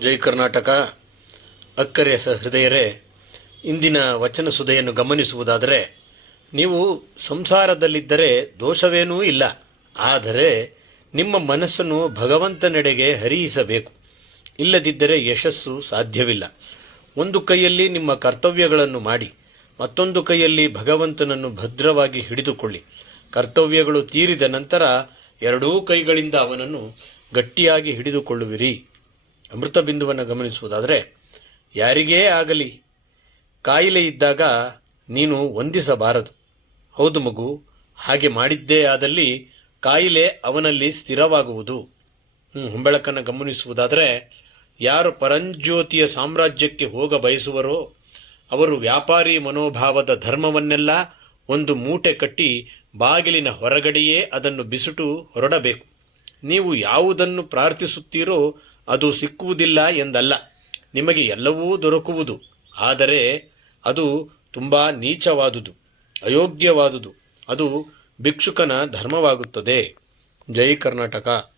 ಜೈ ಕರ್ನಾಟಕ. ಅಕ್ಕರೆಯ ಸಹೃದಯರೇ, ಇಂದಿನ ವಚನ ಸುಧೆಯನ್ನು ಗಮನಿಸುವುದಾದರೆ, ನೀವು ಸಂಸಾರದಲ್ಲಿದ್ದರೆ ದೋಷವೇನೂ ಇಲ್ಲ. ಆದರೆ ನಿಮ್ಮ ಮನಸ್ಸನ್ನು ಭಗವಂತನೆಡೆಗೆ ಹರಿಯಿಸಬೇಕು. ಇಲ್ಲದಿದ್ದರೆ ಯಶಸ್ಸು ಸಾಧ್ಯವಿಲ್ಲ. ಒಂದು ಕೈಯಲ್ಲಿ ನಿಮ್ಮ ಕರ್ತವ್ಯಗಳನ್ನು ಮಾಡಿ, ಮತ್ತೊಂದು ಕೈಯಲ್ಲಿ ಭಗವಂತನನ್ನು ಭದ್ರವಾಗಿ ಹಿಡಿದುಕೊಳ್ಳಿ. ಕರ್ತವ್ಯಗಳು ತೀರಿದ ನಂತರ ಎರಡೂ ಕೈಗಳಿಂದ ಅವನನ್ನು ಗಟ್ಟಿಯಾಗಿ ಹಿಡಿದುಕೊಳ್ಳುವಿರಿ. ಅಮೃತ ಬಿಂದುವನ್ನು ಗಮನಿಸುವುದಾದರೆ, ಯಾರಿಗೇ ಆಗಲಿ ಕಾಯಿಲೆ ಇದ್ದಾಗ ನೀನು ವಂದಿಸಬಾರದು. ಹೌದು ಮಗು, ಹಾಗೆ ಮಾಡಿದ್ದೇ ಆದಲ್ಲಿ ಕಾಯಿಲೆ ಅವನಲ್ಲಿ ಸ್ಥಿರವಾಗುವುದು. ಹೊಂಬೆಳಕನ್ನು ಗಮನಿಸುವುದಾದರೆ, ಯಾರು ಪರಂಜ್ಯೋತಿಯ ಸಾಮ್ರಾಜ್ಯಕ್ಕೆ ಹೋಗ ಬಯಸುವರೋ, ಅವರು ವ್ಯಾಪಾರಿ ಮನೋಭಾವದ ಧರ್ಮವನ್ನೆಲ್ಲ ಒಂದು ಮೂಟೆ ಕಟ್ಟಿ ಬಾಗಿಲಿನ ಹೊರಗಡೆಯೇ ಅದನ್ನು ಬಿಸುಟು ಹೊರಡಬೇಕು. ನೀವು ಯಾವುದನ್ನು ಪ್ರಾರ್ಥಿಸುತ್ತೀರೋ ಅದು ಸಿಕ್ಕುವುದಿಲ್ಲ ಎಂದಲ್ಲ. ನಿಮಗೆ ಎಲ್ಲವೂ ದೊರಕುವುದು. ಆದರೆ ಅದು ತುಂಬ ನೀಚವಾದುದು, ಅಯೋಗ್ಯವಾದುದು. ಅದು ಭಿಕ್ಷುಕನ ಧರ್ಮವಾಗುತ್ತದೆ. ಜೈ ಕರ್ನಾಟಕ.